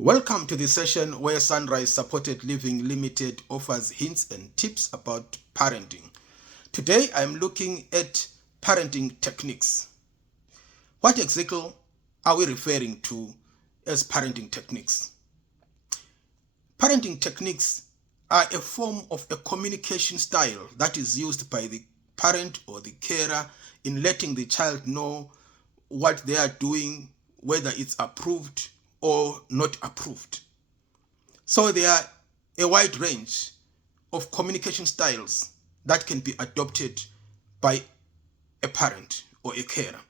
Welcome to the session where Sunrise Supported Living Limited offers hints and tips about parenting. Today I'm looking at parenting techniques. What exactly are we referring to as parenting techniques? Parenting techniques are a form of a communication style that is used by the parent or the carer in letting the child know what they are doing, whether it's approved or not approved. So there are a wide range of communication styles that can be adopted by a parent or a carer.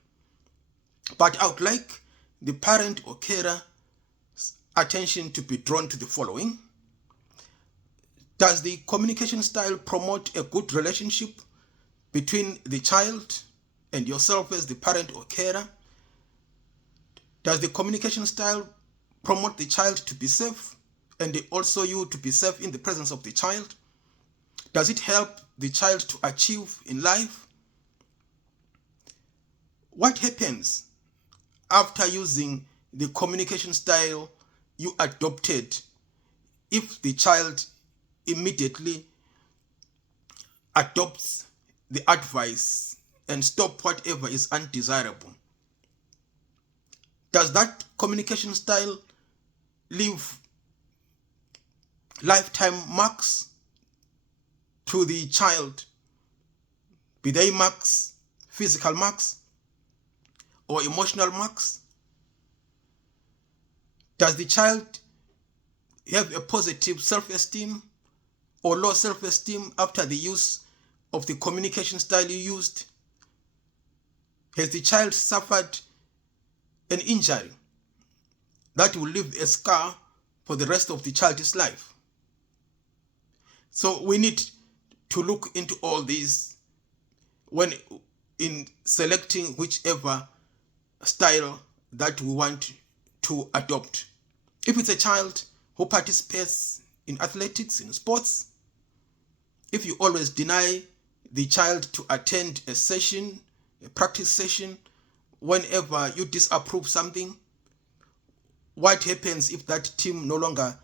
But I would like the parent or carer's attention to be drawn to the following. Does the communication style promote a good relationship between the child and yourself as the parent or carer? Does the communication style promote the child to be safe and also you to be safe in the presence of the child? Does it help the child to achieve in life? What happens after using the communication style you adopted if the child immediately adopts the advice and stop whatever is undesirable? Does that communication style leave lifetime marks to the child? Be they marks, physical marks, or emotional marks? Does the child have a positive self-esteem or low self-esteem after the use of the communication style you used? Has the child suffered an injury that will leave a scar for the rest of the child's life? So we need to look into all these when in selecting whichever style that we want to adopt. If it's a child who participates in athletics, in sports, if you always deny the child to attend a session, a practice session, whenever you disapprove something, what happens if that team no longer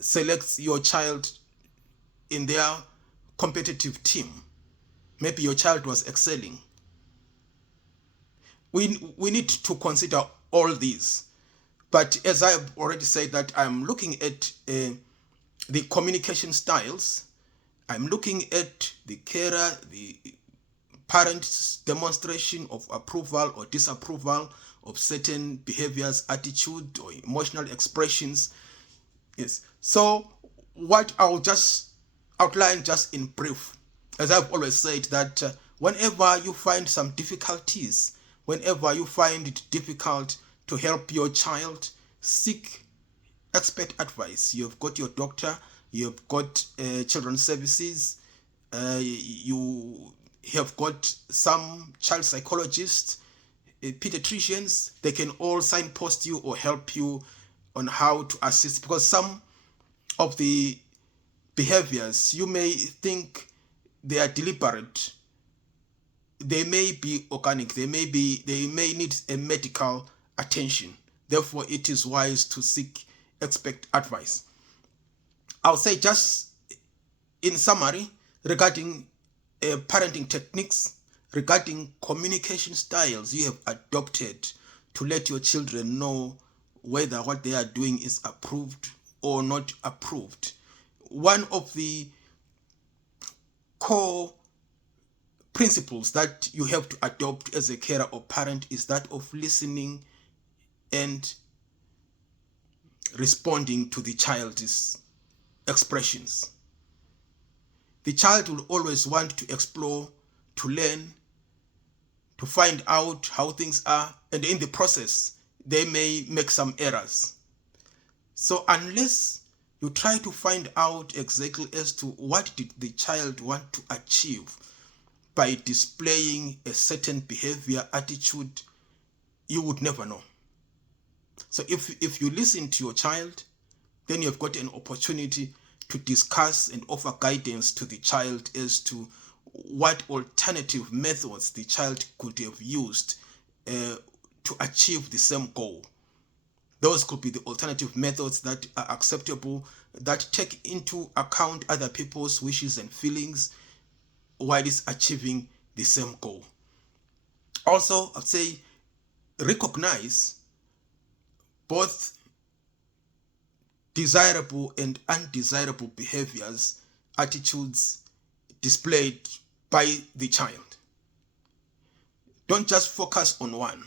selects your child in their competitive team? Maybe your child was excelling. We need to consider all these. But as I've already said that I'm looking at the communication styles, I'm looking at the carer, the parent's demonstration of approval or disapproval of certain behaviors, attitude, or emotional expressions. Yes. So what I'll just outline just in brief, as I've always said, that whenever you find some difficulties, whenever you find it difficult to help your child, seek expert advice. You've got your doctor, you've got children's services, you have got some child psychologists, pediatricians. They can all signpost you or help you on how to assist, because some of the behaviors you may think they are deliberate, they may be organic, they may need a medical attention. Therefore it is wise to seek expert advice. I'll say just in summary regarding parenting techniques, regarding communication styles you have adopted to let your children know whether what they are doing is approved or not approved. One of the core principles that you have to adopt as a carer or parent is that of listening and responding to the child's expressions. The child will always want to explore, to learn, to find out how things are, and in the process they may make some errors. So unless you try to find out exactly as to what did the child want to achieve by displaying a certain behavior, attitude, you would never know. So if you listen to your child, then you've got an opportunity to discuss and offer guidance to the child as to what alternative methods the child could have used to achieve the same goal. Those could be the alternative methods that are acceptable, that take into account other people's wishes and feelings while it's achieving the same goal. Also, I'd say recognize both desirable and undesirable behaviors, attitudes displayed by the child. Don't just focus on one.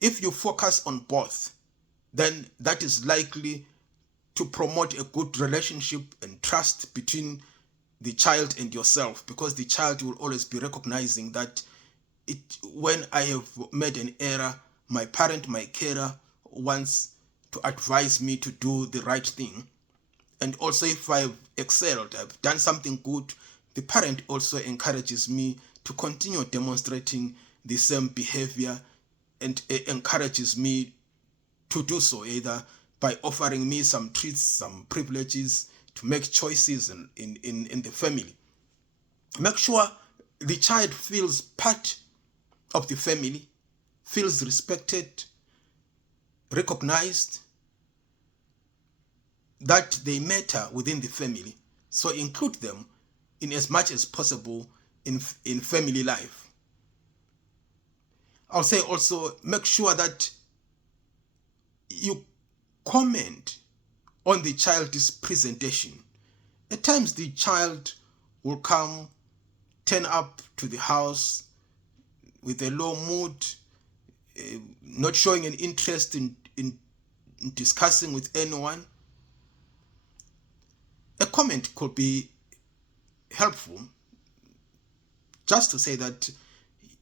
If you focus on both, then that is likely to promote a good relationship and trust between the child and yourself, because the child will always be recognizing that when I have made an error, my parent, my carer wants to advise me to do the right thing. And also, if I've excelled, I've done something good, the parent also encourages me to continue demonstrating the same behavior and encourages me to do so, either by offering me some treats, some privileges, to make choices in the family. Make sure the child feels part of the family, feels respected, recognized, that they matter within the family. So include them in as much as possible in family life. I'll say also, make sure that you comment on the child's presentation. At times the child will come, turn up to the house with a low mood, not showing an interest in discussing with anyone. A comment could be helpful, just to say that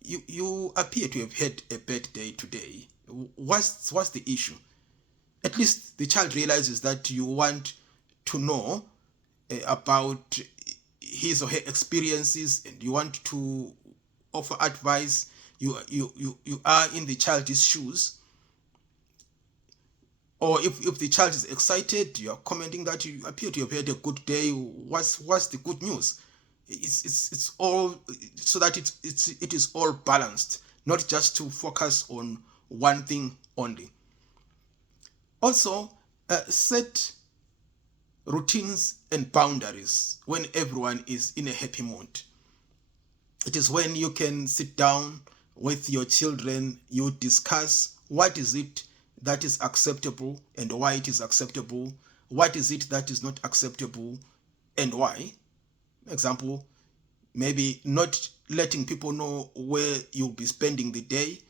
you appear to have had a bad day today. What's the issue? At least the child realizes that you want to know about his or her experiences, and you want to offer advice. You are in the child's shoes. Or if the child is excited, you are commenting that you appear to have had a good day. What's the good news? It's all so that it is all balanced, not just to focus on one thing only. Also, set routines and boundaries when everyone is in a happy mood. It is when you can sit down with your children, you discuss what is it that is acceptable and why it is acceptable, what is it that is not acceptable and why. Example, maybe not letting people know where you'll be spending the day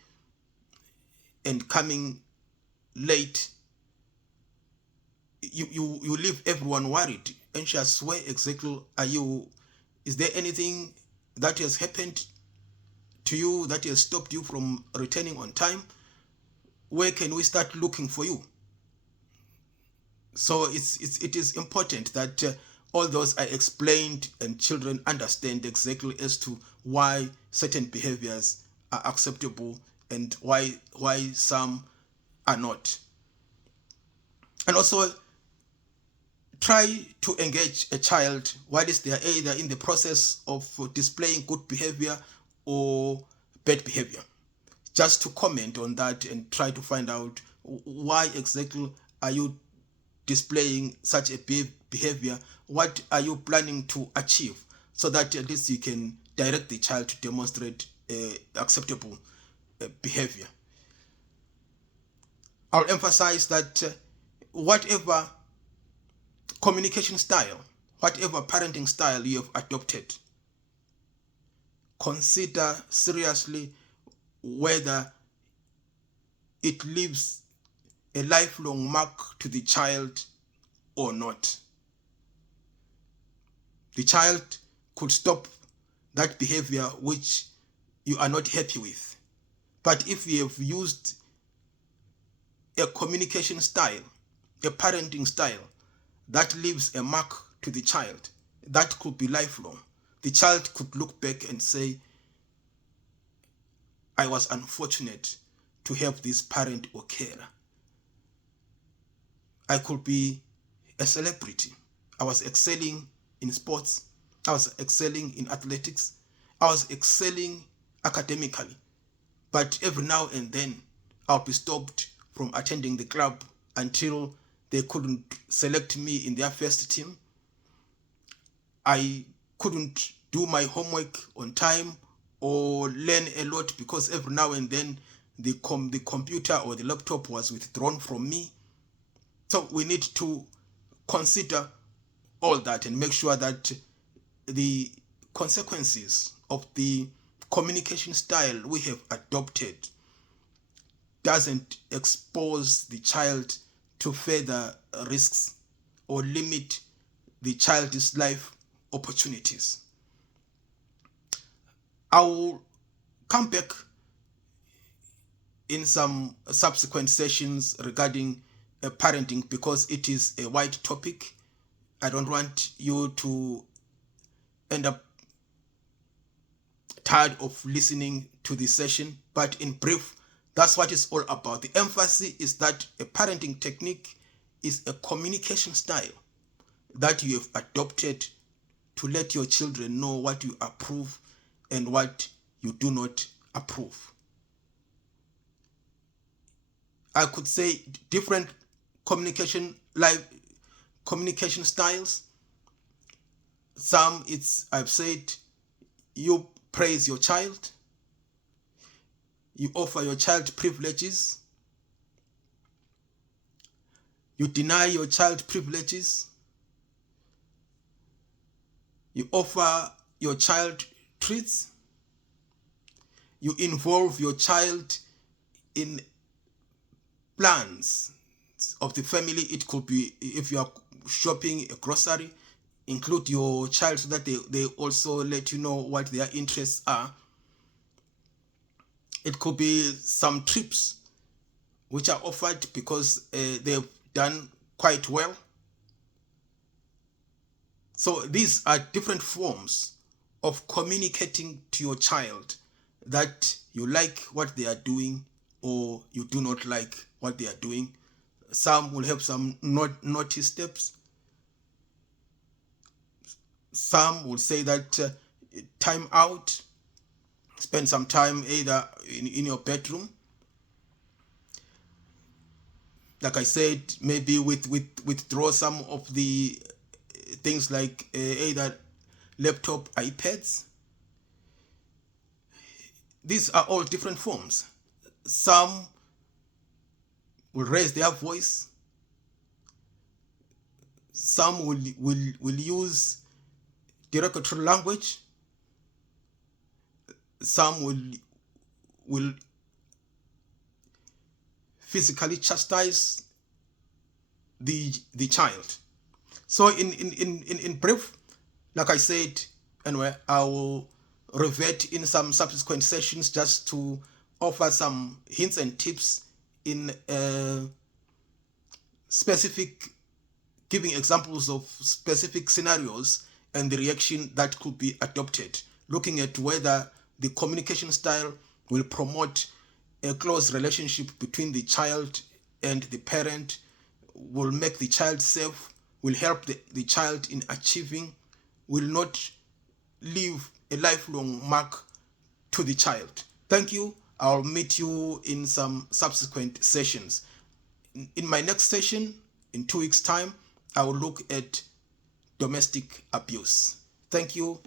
and coming late. You leave everyone worried, anxious. Where exactly are you? Is there anything that has happened to you that has stopped you from returning on time? Where can we start looking for you? So it is important that all those are explained and children understand exactly as to why certain behaviors are acceptable and why some are not. And also, try to engage a child while they are either in the process of displaying good behavior or bad behavior. Just to comment on that and try to find out why exactly are you displaying such a behavior, what are you planning to achieve, so that at least you can direct the child to demonstrate acceptable behavior. I'll emphasize that whatever communication style, whatever parenting style you have adopted, consider seriously whether it leaves a lifelong mark to the child or not. The child could stop that behavior which you are not happy with. But if you have used a communication style, a parenting style that leaves a mark to the child, that could be lifelong. The child could look back and say, I was unfortunate to have this parent or carer. I could be a celebrity. I was excelling in sports. I was excelling in athletics. I was excelling academically. But every now and then, I'll be stopped from attending the club until they couldn't select me in their first team. I couldn't do my homework on time or learn a lot because every now and then the computer or the laptop was withdrawn from me. So we need to consider all that and make sure that the consequences of the communication style we have adopted doesn't expose the child to further risks or limit the child's life opportunities. I will come back in some subsequent sessions regarding parenting because it is a wide topic. I don't want you to end up tired of listening to this session, but in brief, that's what it's all about. The emphasis is that a parenting technique is a communication style that you have adopted to let your children know what you approve and what you do not approve. I could say different communication styles. Some I've said you praise your child, you offer your child privileges, you deny your child privileges, you offer your child treats, you involve your child in plans of the family. It could be if you are shopping a grocery, include your child so that they also let you know what their interests are. It could be some trips which are offered because they've done quite well. So these are different forms of communicating to your child that you like what they are doing or you do not like what they are doing. Some will have some naughty steps. Some will say that time out, spend some time either in your bedroom. Like I said, maybe withdraw some of the things like either laptop, iPads. These are all different forms. Some will raise their voice. Some will use derogatory language. Some will physically chastise the child. So in brief, like I said, anyway, I will revert in some subsequent sessions just to offer some hints and tips in giving examples of specific scenarios and the reaction that could be adopted, looking at whether the communication style will promote a close relationship between the child and the parent, will make the child safe, will help the child in achieving, will not leave a lifelong mark to the child. Thank you. I'll meet you in some subsequent sessions. In my next session, in 2 weeks' time, I will look at domestic abuse. Thank you.